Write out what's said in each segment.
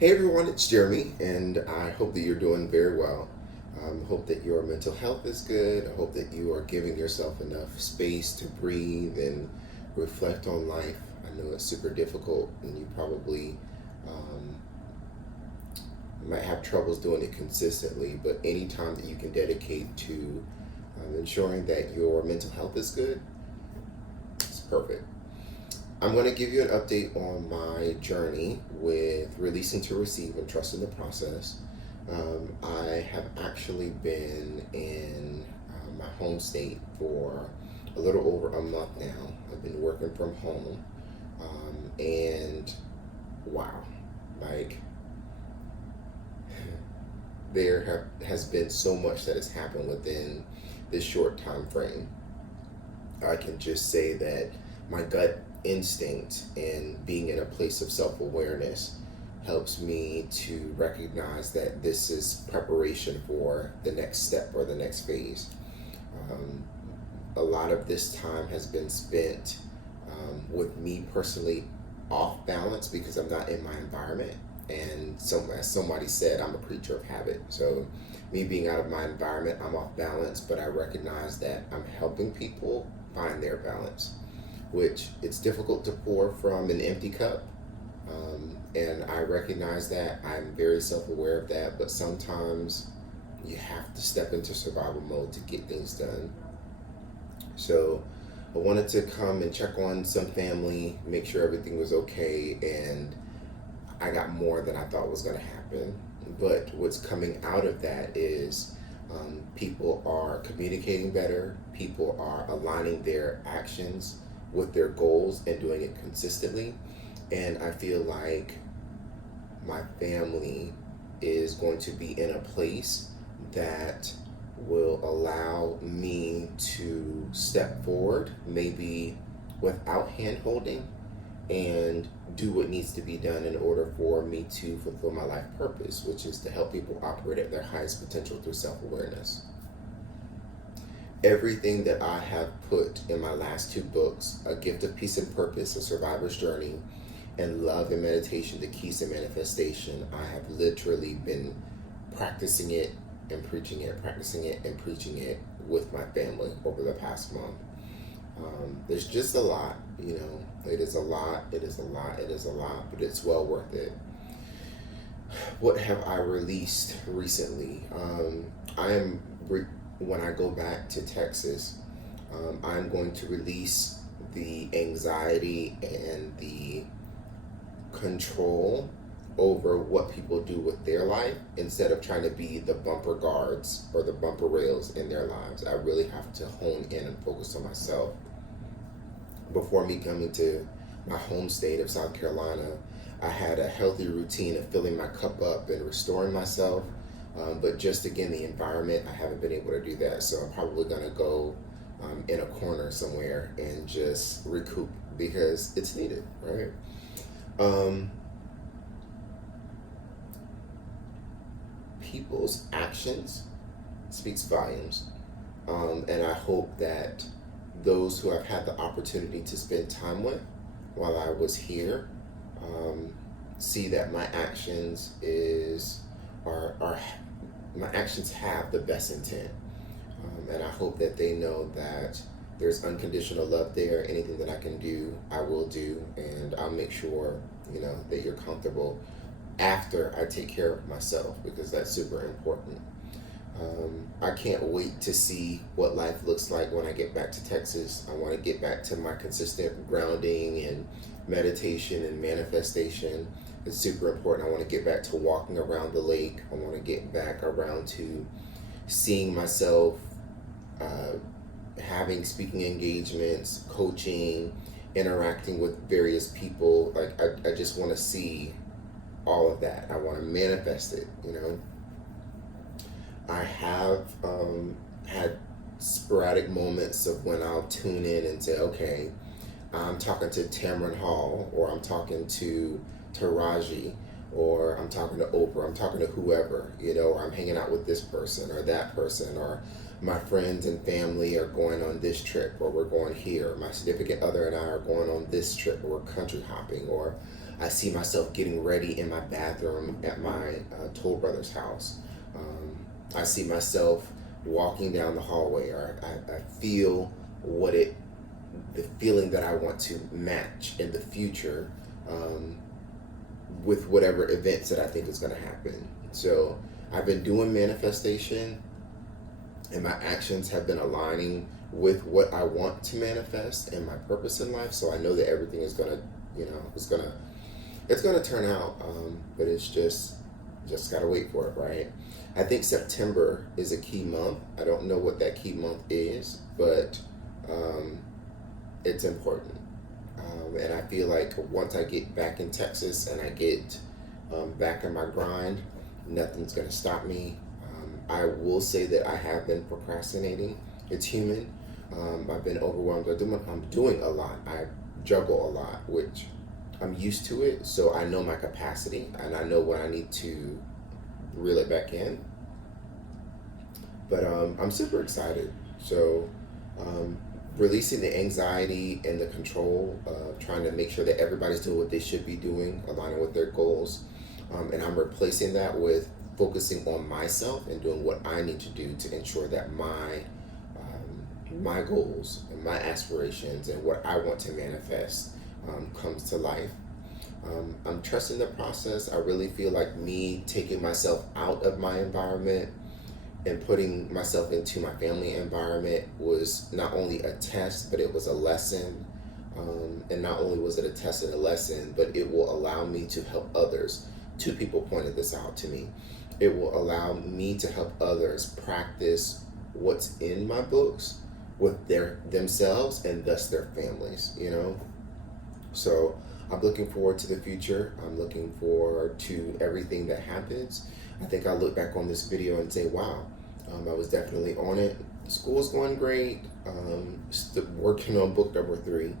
Hey everyone, it's Jeremy, and I hope that you're doing very well. Hope that your mental health is good. I hope that you are giving yourself enough space to breathe and reflect on life. I know it's super difficult, and you probably um, might have troubles doing it consistently, but any time that you can dedicate to ensuring that your mental health is good, it's perfect. I'm going to give you an update on my journey with releasing to receive and trusting the process. I have actually been in my home state for a little over a month now. I've been working from home, and wow, like has been so much that has happened within this short time frame. I can just say that my gut instinct and being in a place of self awareness helps me to recognize that this is preparation for the next step or the next phase. Um, a lot of this time has been spent with me personally off balance because I'm not in my environment. And as somebody said, I'm a creature of habit. So, me being out of my environment, I'm off balance, but I recognize that I'm helping people find their balance, which it's difficult to pour from an empty cup. And I recognize that. I'm very self aware of that, but sometimes you have to step into survival mode to get things done. So I wanted to come and check on some family, make sure everything was okay, and I got more than I thought was going to happen. But what's coming out of that is people are communicating better, people are aligning their actions with their goals and doing it consistently. And I feel like my family is going to be in a place that will allow me to step forward, maybe without hand holding, and do what needs to be done in order for me to fulfill my life purpose, which is to help people operate at their highest potential through self awareness. Everything that I have put in my last two books, A Gift of Peace and Purpose, A Survivor's Journey, and Love and Meditation, The Keys to Manifestation, I have literally been practicing it and preaching it, practicing it and preaching it with my family over the past month. There's just a lot, you know, it is a lot, it is a lot, it is a lot, but it's well worth it. What have I released recently? I am, when I go back to Texas, I'm going to release the anxiety and the control over what people do with their life instead of trying to be the bumper guards or the bumper rails in their lives. I really have to hone in and focus on myself. Before me coming to my home state of South Carolina, I had a healthy routine of filling my cup up and restoring myself. But just again, the environment, I haven't been able to do that. So I'm probably going to go in a corner somewhere and just recoup because it's needed, right? People's actions speaks volumes. And I hope that those who I've had the opportunity to spend time with while I was here um, see that my actions are my actions have the best intent, and I hope that they know that there's unconditional love there. Anything that I can do, I will do, and I'll make sure that you're comfortable after I take care of myself because that's super important. I can't wait to see what life looks like when I get back to Texas. I want to get back to my consistent grounding and meditation and manifestation. It's super important. I want to get back to walking around the lake. I want to get back around to seeing myself having speaking engagements, coaching, interacting with various people. Like, I just want to see all of that. I want to manifest it. I have had sporadic moments of when I'll tune in and say, okay, I'm talking to Tamron Hall, or I'm talking to Taraji, or I'm talking to Oprah, I'm talking to whoever, or I'm hanging out with this person or that person, or my friends and family are going on this trip, or we're going here. My significant other and I are going on this trip, or we're country hopping, or I see myself getting ready in my bathroom at my toll brother's house. I see myself walking down the hallway, or I feel the feeling that I want to match in the future with whatever events that I think is going to happen. So I've been doing manifestation, and my actions have been aligning with what I want to manifest and my purpose in life. So I know that everything is gonna, it's gonna turn out. But it's just gotta wait for it, right? I think September is a key month. I don't know what that key month is, but it's important. And I feel like once I get back in Texas and I get back in my grind, nothing's gonna stop me. I will say that I have been procrastinating. It's human. I've been overwhelmed. I'm doing a lot. I juggle a lot, which I'm used to it. So I know my capacity and I know when I need to reel it back in. But I'm super excited. So releasing the anxiety and the control of trying to make sure that everybody's doing what they should be doing, aligning with their goals. And I'm replacing that with focusing on myself and doing what I need to do to ensure that my goals and my aspirations and what I want to manifest comes to life. I'm trusting the process. I really feel like me taking myself out of my environment and putting myself into my family environment was not only a test, but it was a lesson. And not only was it a test and a lesson, but it will allow me to help others. 2 people pointed this out to me. It will allow me to help others practice what's in my books with themselves and thus their families, So I'm looking forward to the future. I'm looking forward to everything that happens. I think I'll look back on this video and say, wow, I was definitely on it. School's going great. Working on book number 3.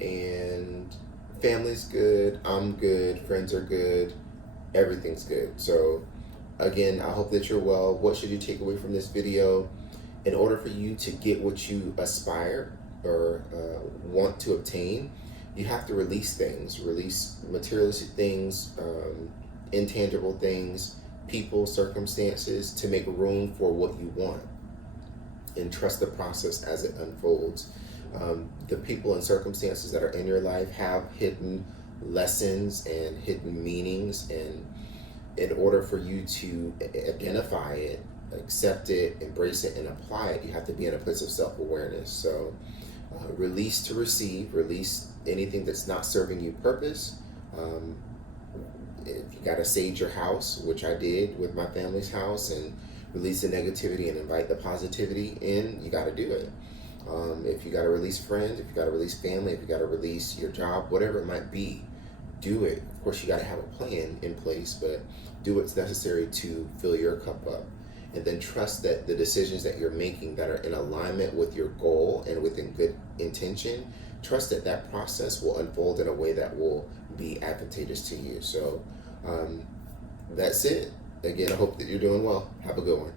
And family's good. I'm good. Friends are good. Everything's good. So again, I hope that you're well. What should you take away from this video? In order for you to get what you aspire or want to obtain, you have to release things, release materialistic things, intangible things, people, circumstances, to make room for what you want, and trust the process as it unfolds. The people and circumstances that are in your life have hidden lessons and hidden meanings, and in order for you to identify it, accept it, embrace it, and apply it, you have to be in a place of self-awareness. So release to receive, release anything that's not serving you purpose. If you got to sage your house, which I did with my family's house, and release the negativity and invite the positivity in, you got to do it. If you got to release friends, if you got to release family, if you got to release your job, whatever it might be, do it. Of course, you got to have a plan in place, but do what's necessary to fill your cup up. And then trust that the decisions that you're making that are in alignment with your goal and within good intention, trust that that process will unfold in a way that will be advantageous to you. So that's it. Again, I hope that you're doing well. Have a good one.